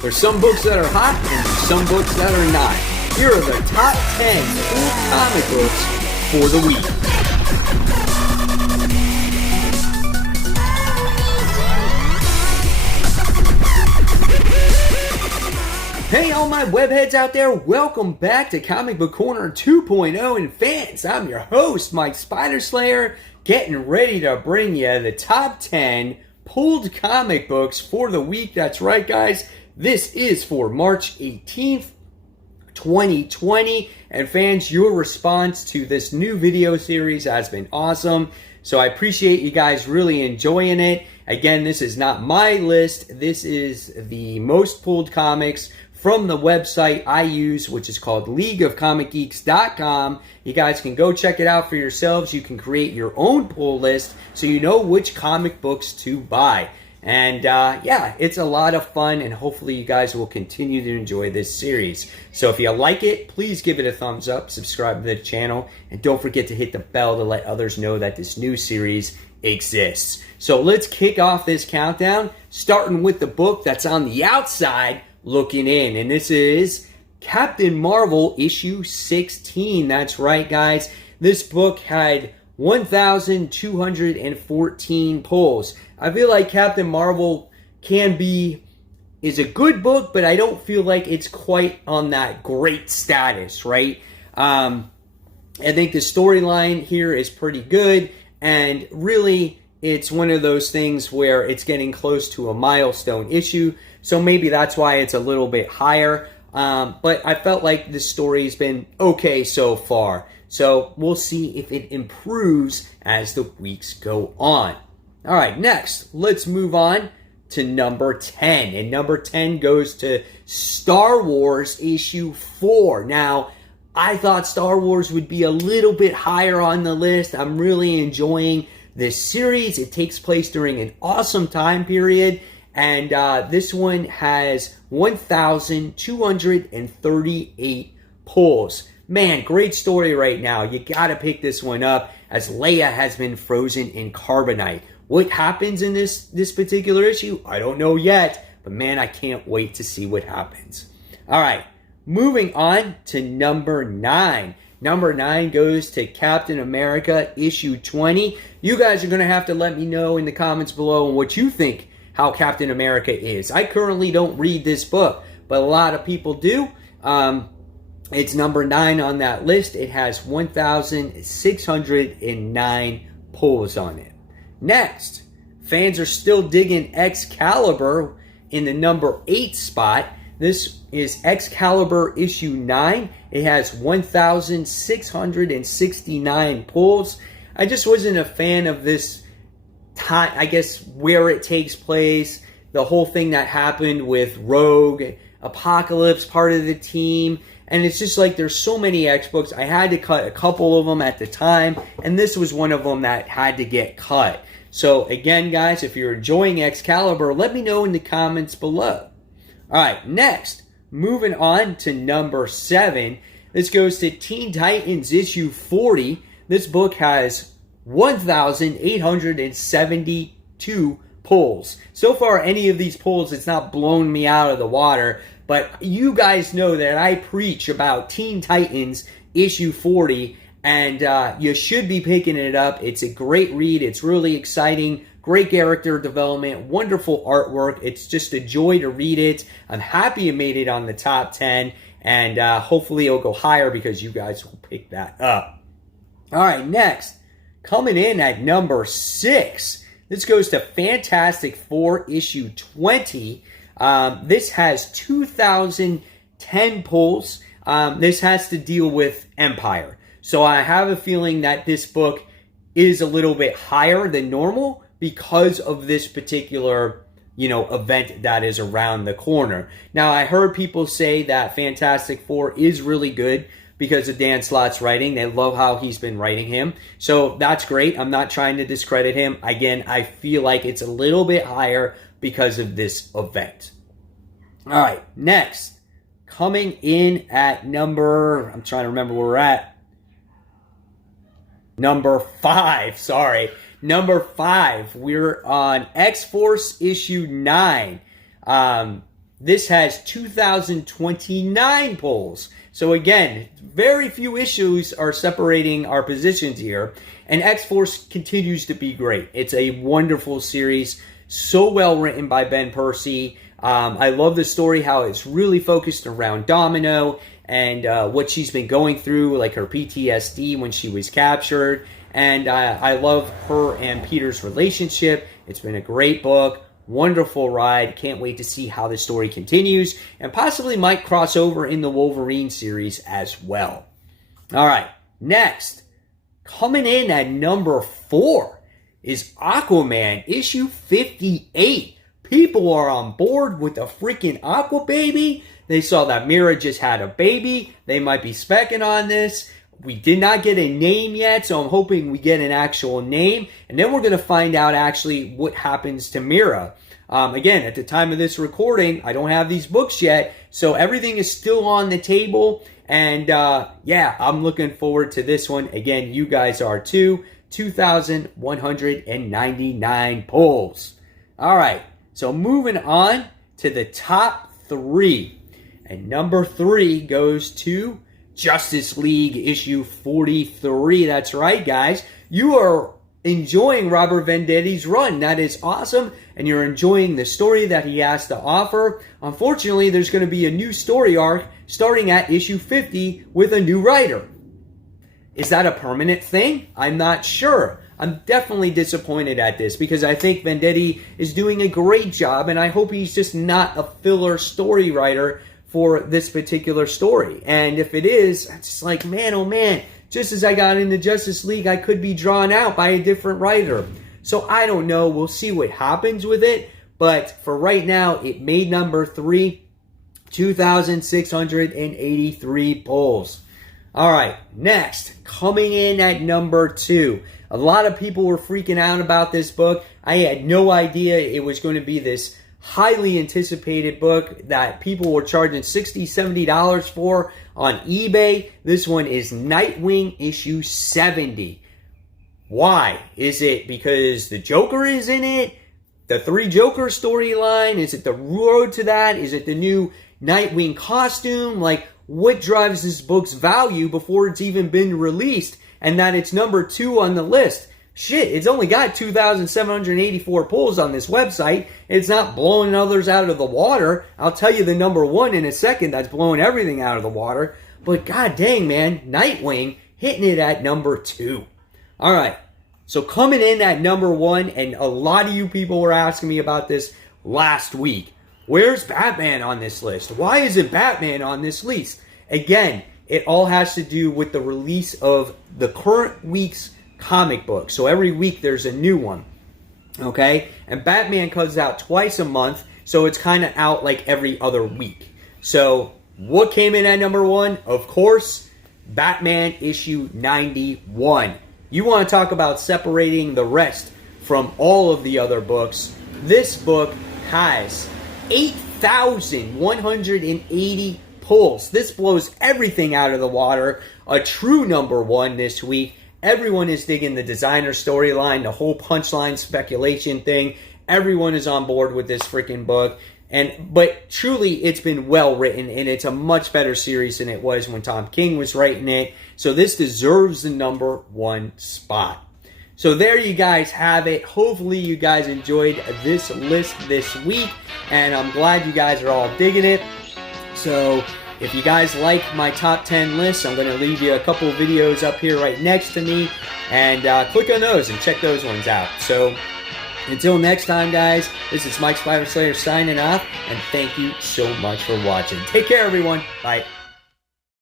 There's some books that are hot and there's some books that are not. Here are the top 10 cool comic books for the week. Hey, all my webheads out there, welcome back to Comic Book Corner 2.0. And fans, I'm your host, Mike Spider Slayer, getting ready to bring you the top 10 pulled comic books for the week. That's right, guys. This is for March 18th, 2020. And fans, your response to this new video series has been awesome. So I appreciate you guys really enjoying it. Again, this is not my list. This is the most pulled comics from the website I use, which is called leagueofcomicgeeks.com. You guys can go check it out for yourselves. You can create your own pull list so you know which comic books to buy. And yeah, it's a lot of fun, and hopefully you guys will continue to enjoy this series. So if you like it, please give it a thumbs up, subscribe to the channel, and don't forget to hit the bell to let others know that this new series exists. So let's kick off this countdown, starting with the book that's on the outside looking in, and this is Captain Marvel issue 16. That's right, guys. This book had 1,214 pulls. I feel like Captain Marvel is a good book, but I don't feel like it's quite on that great status, right? I think the storyline here is pretty good, and really it's one of those things where it's getting close to a milestone issue, so maybe that's why it's a little bit higher. But I felt like the story's been okay so far. So we'll see if it improves as the weeks go on. All right, next, let's move on to number 10. And number 10 goes to Star Wars issue 4. Now, I thought Star Wars would be a little bit higher on the list. I'm really enjoying this series. It takes place during an awesome time period. And this one has 1,238 pulls. Man, great story right now. You gotta pick this one up as Leia has been frozen in carbonite. What happens in this particular issue? I don't know yet, but man, I can't wait to see what happens. All right, moving on to number 9. Number 9 goes to Captain America issue 20. You guys are gonna have to let me know in the comments below what you think how Captain America is. I currently don't read this book, but a lot of people do. It's number 9 on that list. It has 1,609 pulls on it. Next, fans are still digging Excalibur in the number 8 spot. This is Excalibur issue 9. It has 1,669 pulls. I just wasn't a fan of this time, I guess, where it takes place, the whole thing that happened with Rogue, Apocalypse, part of the team, and it's just like there's so many X books. I had to cut a couple of them at the time, and this was one of them that had to get cut. So again, guys, if you're enjoying Excalibur, let me know in the comments below. All right, next, moving on to number 7. This goes to Teen Titans issue 40. This book has 1,872 pulls. So far, any of these pulls, it's not blown me out of the water, but you guys know that I preach about Teen Titans issue 40, and you should be picking it up. It's a great read. It's really exciting. Great character development. Wonderful artwork. It's just a joy to read it. I'm happy it made it on the top 10, and hopefully it'll go higher because you guys will pick that up. All right, next. Coming in at number 6, this goes to Fantastic Four issue 20. This has 2,010 pulls. This has to deal with Empire. So I have a feeling that this book is a little bit higher than normal because of this particular, event that is around the corner. Now, I heard people say that Fantastic Four is really good because of Dan Slott's writing. They love how he's been writing him. So that's great. I'm not trying to discredit him. Again, I feel like it's a little bit higher because of this event. All right, next. Coming in at number, I'm trying to remember where we're at. Number 5, sorry. Number 5, we're on X-Force issue 9. This has 2,029 pulls. So again, very few issues are separating our positions here. And X-Force continues to be great. It's a wonderful series, so well written by Ben Percy. I love the story, how it's really focused around Domino and what she's been going through, like her PTSD when she was captured. And I love her and Peter's relationship. It's been a great book. Wonderful ride. Can't wait to see how the story continues and possibly might cross over in the Wolverine series as well. All right, next, coming in at number 4 is Aquaman issue 58. People are on board with the freaking Aqua baby. They saw that Mira just had a baby. They might be specking on this. We did not get a name yet, so I'm hoping we get an actual name. And then we're going to find out actually what happens to Mira. Again, at the time of this recording, I don't have these books yet, so everything is still on the table. And yeah, I'm looking forward to this one. Again, you guys are too. 2,199 pulls. All right, so moving on to the top 3. And number 3 goes to Justice League issue 43. That's right, guys. You are enjoying Robert Venditti's run. That is awesome. And you're enjoying the story that he has to offer. Unfortunately, there's going to be a new story arc starting at issue 50 with a new writer. Is that a permanent thing? I'm not sure. I'm definitely disappointed at this because I think Venditti is doing a great job, and I hope he's just not a filler story writer for this particular story. And if it is, it's just like, man, oh man, just as I got into Justice League, I could be drawn out by a different writer. So I don't know. We'll see what happens with it. But for right now, it made number 3, 2,683 pulls. All right, next, coming in at number 2. A lot of people were freaking out about this book. I had no idea it was going to be this highly anticipated book that people were charging $60, $70 for on eBay. This one is Nightwing issue 70. Why? Is it because the Joker is in it? The 3 Joker storyline? Is it the road to that? Is it the new Nightwing costume? Like, what drives this book's value before it's even been released? And that it's number 2 on the list. Shit, it's only got 2,784 pulls on this website. It's not blowing others out of the water. I'll tell you the number 1 in a second that's blowing everything out of the water. But god dang, man, Nightwing hitting it at number 2. All right, so coming in at number 1, and a lot of you people were asking me about this last week. Where's Batman on this list? Why isn't Batman on this list? Again, it all has to do with the release of the current week's comic book. So every week there's a new one. Okay? And Batman comes out twice a month, so it's kind of out like every other week. So what came in at number 1? Of course, Batman issue 91. You want to talk about separating the rest from all of the other books. This book has 8,180 pulls. This blows everything out of the water. A true number 1 this week. Everyone is digging the designer storyline, the whole punchline speculation thing. Everyone is on board with this freaking book. But truly, it's been well written, and it's a much better series than it was when Tom King was writing it. So this deserves the number 1 spot. So there you guys have it. Hopefully you guys enjoyed this list this week, and I'm glad you guys are all digging it. So if you guys like my top 10 lists, I'm going to leave you a couple of videos up here right next to me, and click on those and check those ones out. So until next time, guys, this is Mike Spider Slayer signing off, and thank you so much for watching. Take care, everyone. Bye.